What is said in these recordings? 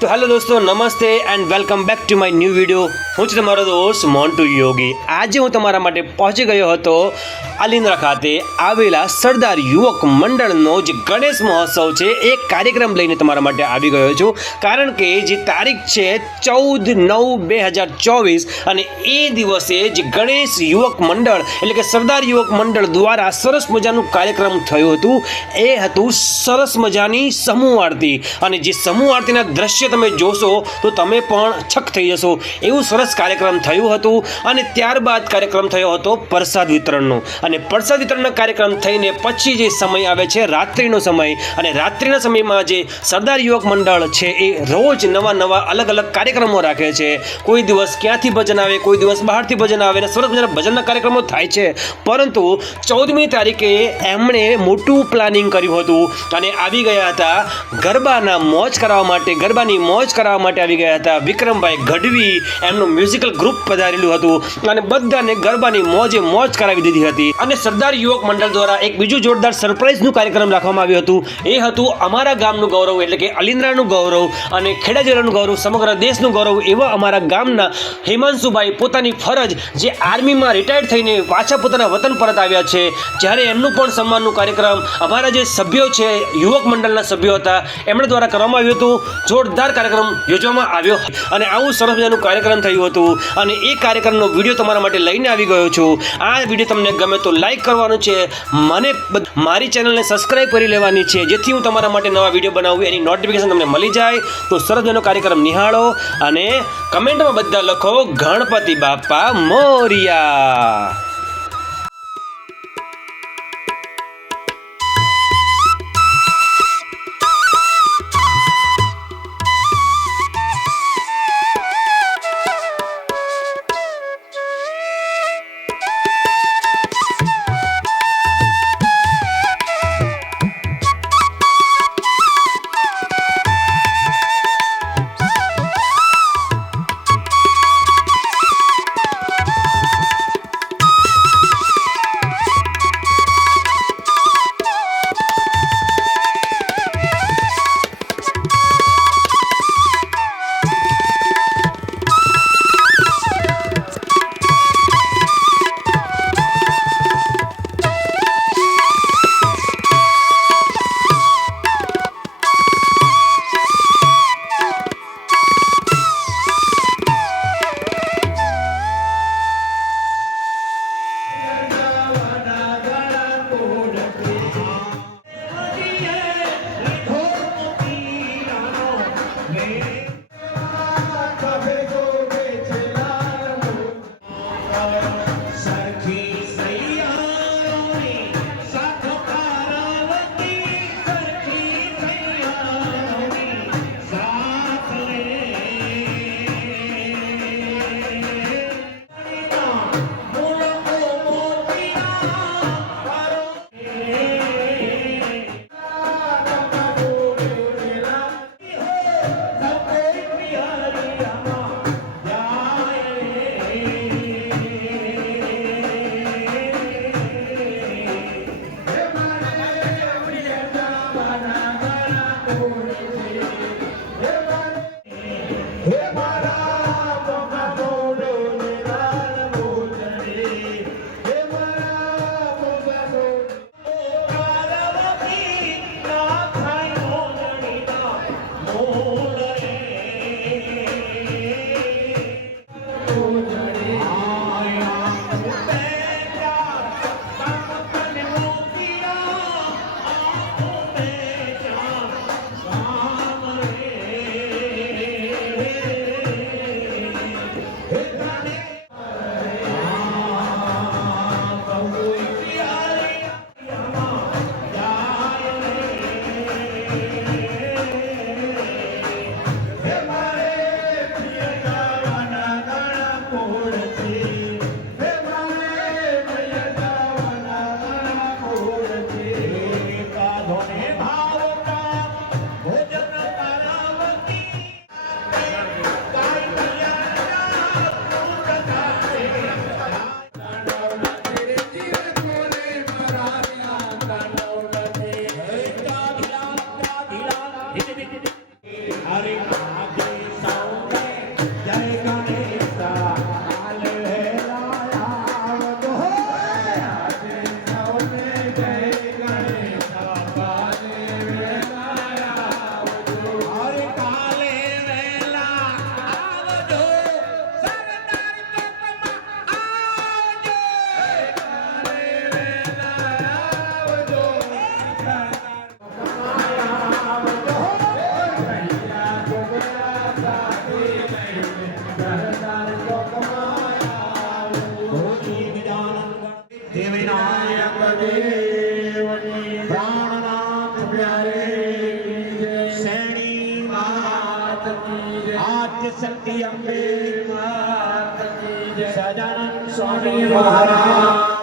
તો હેલો દોસ્તો, નમસ્તે and welcome back to my new video. હું છું તમારો દોસ્ત મોન્ટુ યોગી. આજે હું તમારા માટે પહોંચી ગયો હતો અલિન્દ્રા ખાતે આવેલા સરદાર યુવક મંડળનો જે ગણેશ મહોત્સવ છે એ કાર્યક્રમ લઈને તમારા માટે આવી ગયો છું. કારણ કે જે તારીખ છે 14/9/2024 અને એ દિવસે જે ગણેશ યુવક મંડળ એટલે કે સરદાર યુવક મંડળ દ્વારા સરસ મજાનું કાર્યક્રમ થયું હતું. એ હતું સરસ મજાની સમૂહ આરતી, અને જે સમૂહ આરતીના દ્રશ્ય તમે જોશો તો તમે પણ છક થઈ જશો. એવું સરસ કાર્યક્રમ થયું હતું. અને ત્યારબાદ કાર્યક્રમ થયો હતો પ્રસાદ વિતરણનો, અને પ્રસાદ વિતરણનો કાર્યક્રમ થઈને પછી જે સમય આવે છે રાત્રિનો સમય, અને રાત્રિના સમયમાં જે સરદાર યુવક મંડળ છે એ રોજ નવા અલગ અલગ કાર્યક્રમો રાખે છે. કોઈ દિવસ ક્યાંથી ભજન આવે, કોઈ દિવસ બહારથી ભજન આવે, અને સરસ મજાના ભજનના કાર્યક્રમો થાય છે. પરંતુ 14મી તારીખે એમણે મોટું પ્લાનિંગ કર્યું હતું અને આવી ગયા હતા ગરબાના મોજ કરવા માટે. ગરબાની મોજ કરવા માટે આવી ગયા હતા વિક્રમભાઈ ગઢવી. એમનું મ્યુઝિકલ ગ્રુપ પધારેલું હતું અને બધાને ગરબાની મોજ કરાવી દીધી હતી. અને સરદાર યુવક મંડળ દ્વારા એક બીજું જોરદાર સરપ્રાઈઝનું કાર્યક્રમ રાખવામાં આવ્યું હતું. એ હતું અમારા ગામનું ગૌરવ એટલે કે અલિન્દ્રાનું ગૌરવ અને ખેડા જિલ્લાનું ગૌરવ, સમગ્ર દેશનું ગૌરવ એવા અમારા ગામના હિમાંશુભાઈ પોતાની ફરજ જે આર્મીમાં રિટાયર્ડ થઈને પાછા પોતાના વતન પરત આવ્યા છે, જ્યારે એમનું પણ સન્માનનું કાર્યક્રમ અમારા જે સભ્યો છે, યુવક મંડળના સભ્યો હતા, એમના દ્વારા કરવામાં આવ્યું હતું. જોરદાર કાર્યક્રમ યોજવામાં આવ્યો અને આવું સરસ મજાનું કાર્યક્રમ થયું હતું. અને એ કાર્યક્રમનો વિડીયો તમારા માટે લઈને આવી ગયો છું. આ વિડીયો તમને ગમે તો લાઈક કરવાનું છે, મારી ચેનલને સબસ્ક્રાઈબ કરી લેવાની છે, જેથી હું તમારા માટે નવા વિડીયો બનાવું એની નોટિફિકેશન તમને મળી જાય. તો સરસ મજાનો કાર્યક્રમ નિહાળો અને કમેન્ટમાં બધા લખો ગણપતિ બાપા મોરિયા. आद्य शक्ति अम्बे सदानंद स्वामी महाराज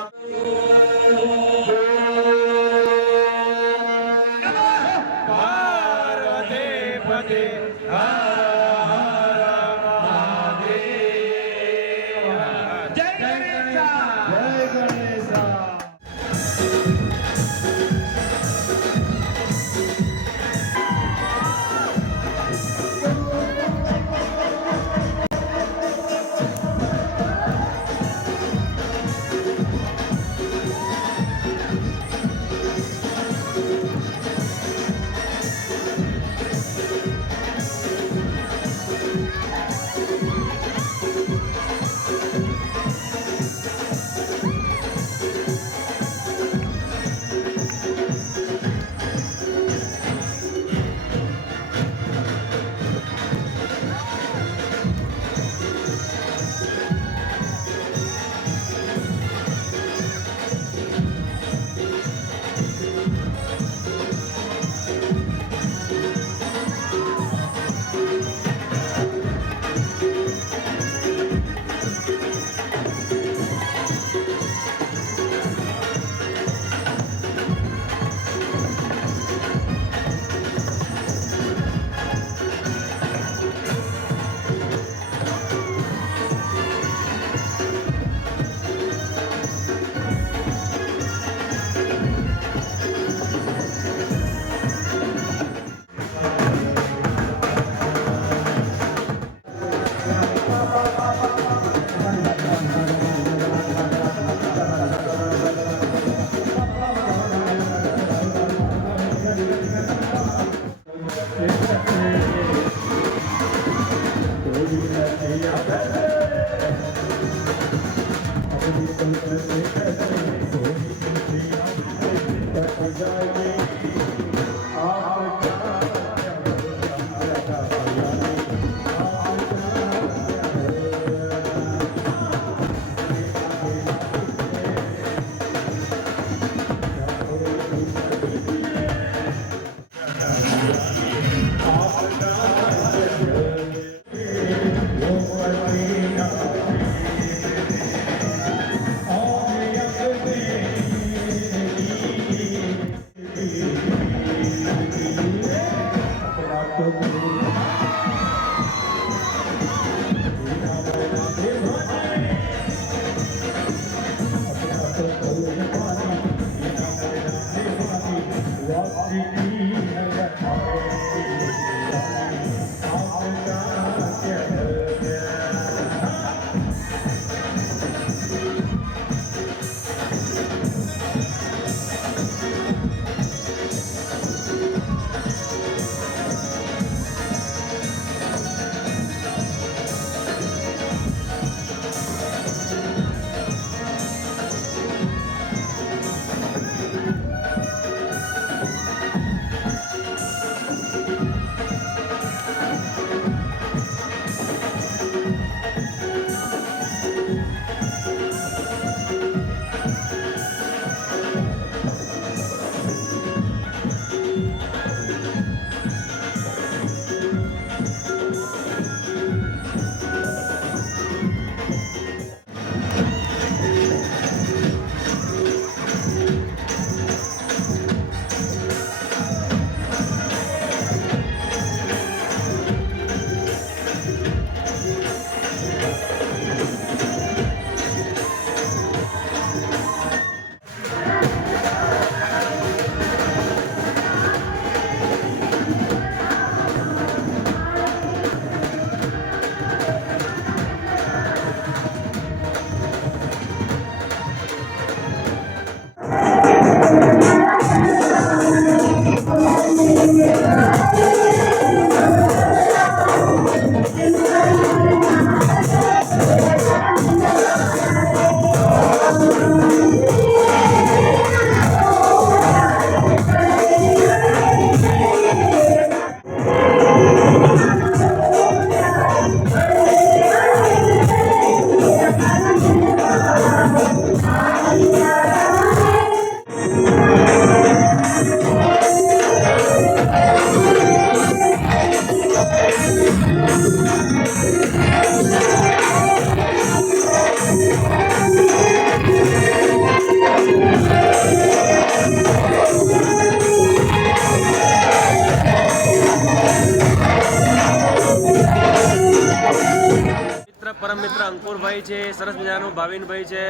ઠાકોરભાઈ છે, સરસ મજાનું ભાવિનભાઈ છે,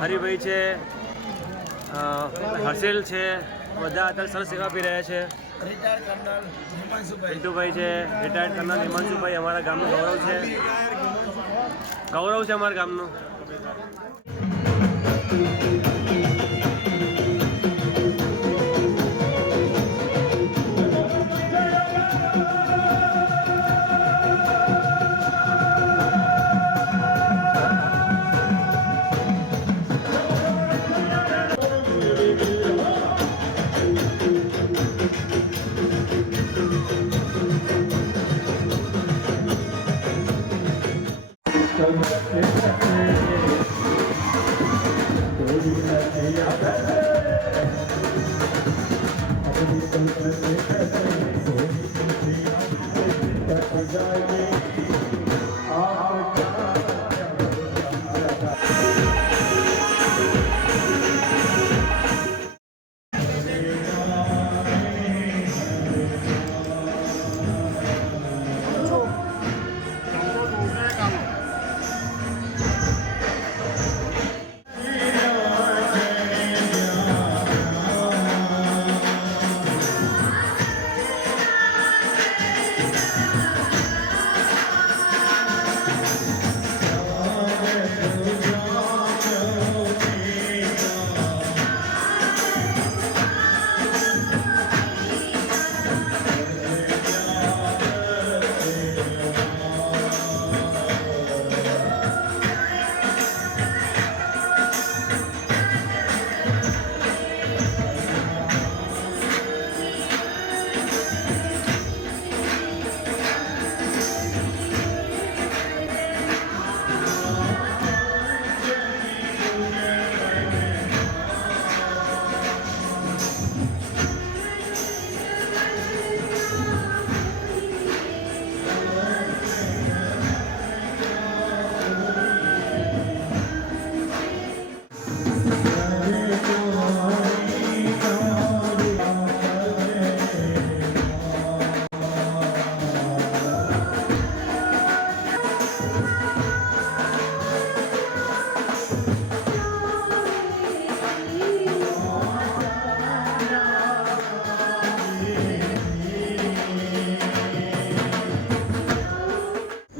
હરિભાઈ છે, હર્ષેલ છે, બધા અત્યારે સરસ સેવા આપી રહ્યા છે. પિન્ટુભાઈ છે, રિટાયર્ડ કર્નલ હિમાંશુભાઈ, અમારા ગામનું ગૌરવ છે, અમારા ગામનું.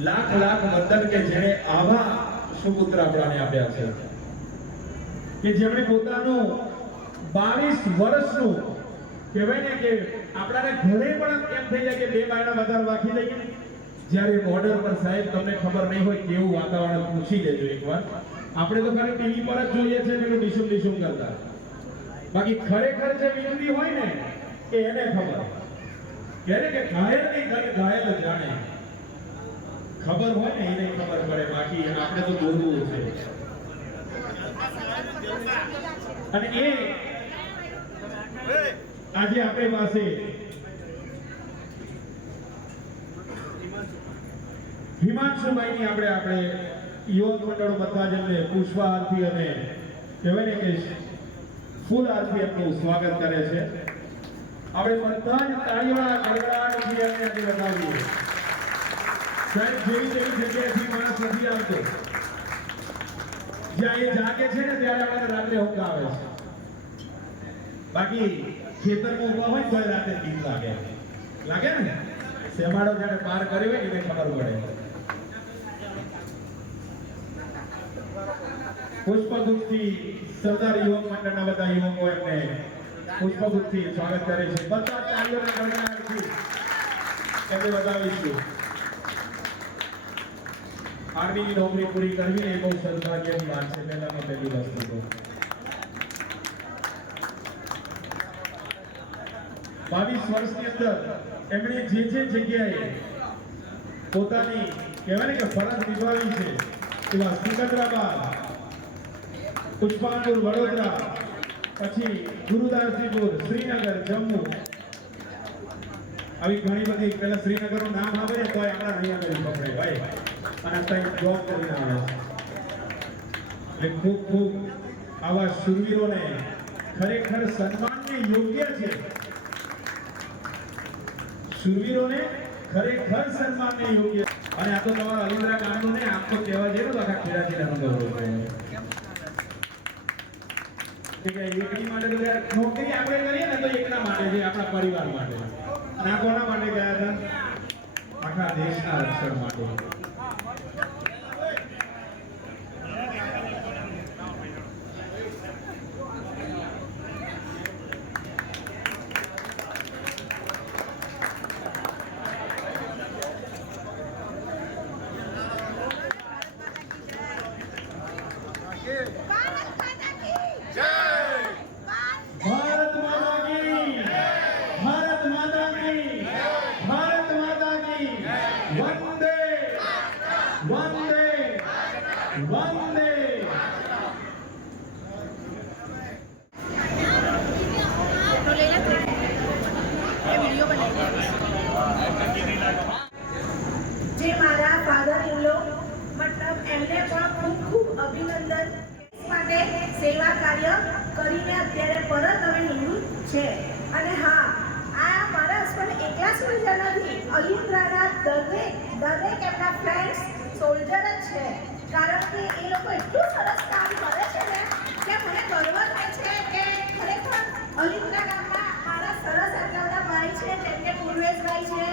લાખ લાખ વંદન કે જેણે આવા સુપુત્ર આપણાને આપ્યા છે, કે જેમણે પોતાનું 22 વર્ષનું કહેવાય ને કે આપણાને ઘરે પણ એમ થઈ જાય કે બે બાયના વધારે વાખી જઈએ. જ્યારે બોર્ડર પર સાહેબ તમને ખબર નહીં હોય કેવું વાતાવરણ, પૂછી લેજો એકવાર. આપણે તો ખાલી ટીવી પર જ જોઈએ છે પેલું ડીસુમ કરતા, બાકી ખરેખર જે વીજળી હોય ને એ એને ખબર. ક્યારે કે ઘાયલ નહીં થાય, ઘાયલ જ જાણે. ખબર હોય ને એને ખબર પડે, બાકી આપણે તો બોલવું છે. અને એ આજે આપણી પાસે હિમાંશુભાઈની આપણે યુવક મંડળો બધા જ એમને પુષ્પાહારથી અને કહેવાય ને કે ફૂલ હારથી એમનું સ્વાગત કરે છે. આપણે બધા જ તાળીઓના ગડગડાટથી એમને આજે વધાવીએ. સાહેબ, જેવી તેવી જગ્યાએથી માણસ નથી આવતો. જ્યાં એ જાગે છે ને ત્યારે આપણે રાત્રે ઊંઘ આવે છે. બાકી ખેતરમાં ઊભા હોય તો રાતે બીક લાગે ને. શેમાડો જ્યારે પાર કર્યો હોય એને ખબર પડે. પુષ્પગુચ્છથી સરદાર યુવક મંડળના બધા યુવકો એમને પુષ્પગુચ્છથી સ્વાગત કરે છે. બધા તાળીઓના ગણગણાટથી એમને વધાવીશું. આર્મીની નોકરી પૂરી કરવી એ બહુ સદભાગ્યની વાત છે. પહેલામાં પહેલી વસ્તુ તો 22 વર્ષની અંદર એમણે જે જગ્યાએ પોતાની કહેવાય ને કે ફરજ નિભાવી છે, એવા સિકંદરાબાદ, પુષ્પાપુર, વડોદરા, પછી ગુરુદાસજીપુર, શ્રીનગર, જમ્મુ, આવી ઘણી બધી. પહેલા શ્રીનગરનું નામ આવે ને તો આપણા અહીંયા કરી પકડે ભાઈ, અને ત્યાં જોબ કરીને આવે છે. એટલે ખૂબ ખૂબ આવા શૂરવીરોને ખરેખર સન્માનને યોગ્ય છે. શૂરવીરોને ખરેખર સન્માનને યોગ્ય. અને આ તો તમારા અલિન્દ્રા ગામનો ને આપ તો કહેવા જઈએ ને તો આખા ખેડા જિલ્લાનો ગૌરવ છે કે એકની માટે તો યાર નોકરી આપણે કરીએ ને તો એકના માટે છે, આપણા પરિવાર માટે. અને આ કોના માટે ગયા હતા? આખા દેશના રક્ષણ માટે. ભારત માતા કી ભારત માતા કી ભારત માતા કી વંદે વંદે વંદે. જે મારા ફાધર ઇન લો મતલબ એમને પણ ખૂબ ખૂબ અભિનંદન માટે સેવા કાર્ય કરીને અત્યારે પરત હવે નિવૃત્ત છે. અને હા, આ મારા હસબન્ડ એકલા સોલ્જર નથી, અલિન્દ્રાના દરેક એમના ફ્રેન્ડ્સ સોલ્જર જ છે. કારણ કે એ લોકો એટલું સરસ કામ કરે છે ને કે મને ગર્વ થાય છે કે ખરેખર અલિન્દ્રા ગામમાં મારા સરસ આટલા બધા ભાઈ છે, જેમ કે પૂર્વેશભાઈ છે,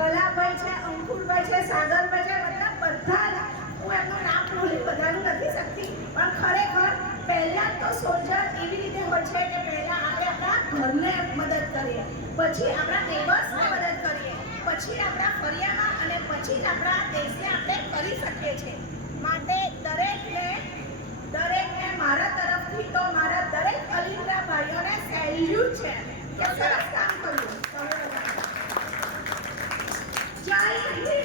કલાભાઈ છે, અંકુરભાઈ છે, સાગરભાઈ છે, મતલબ બધા જ. હું એમનું નામ ભૂલી બધાનું નથી શકતી, પણ ખરેખર પહેલા તો સોલ્જર એવી રીતે હોય છે કે પહેલા આપણે આપણા ઘરને મદદ કરીએ, પછી આપણા નેબર્સને મદદ કરીએ, પછી આપણા ફરિયામાં અને પછી જ આપણા દેશને આપણે કરી શકીએ છીએ. માટે દરેકને મારા તરફથી તો મારા દરેક અલિન્દ્રા ભાઈઓને સેલ્યુટ છે કે સરસ કામ કર્યું તમે બધા. જય હિન્દ.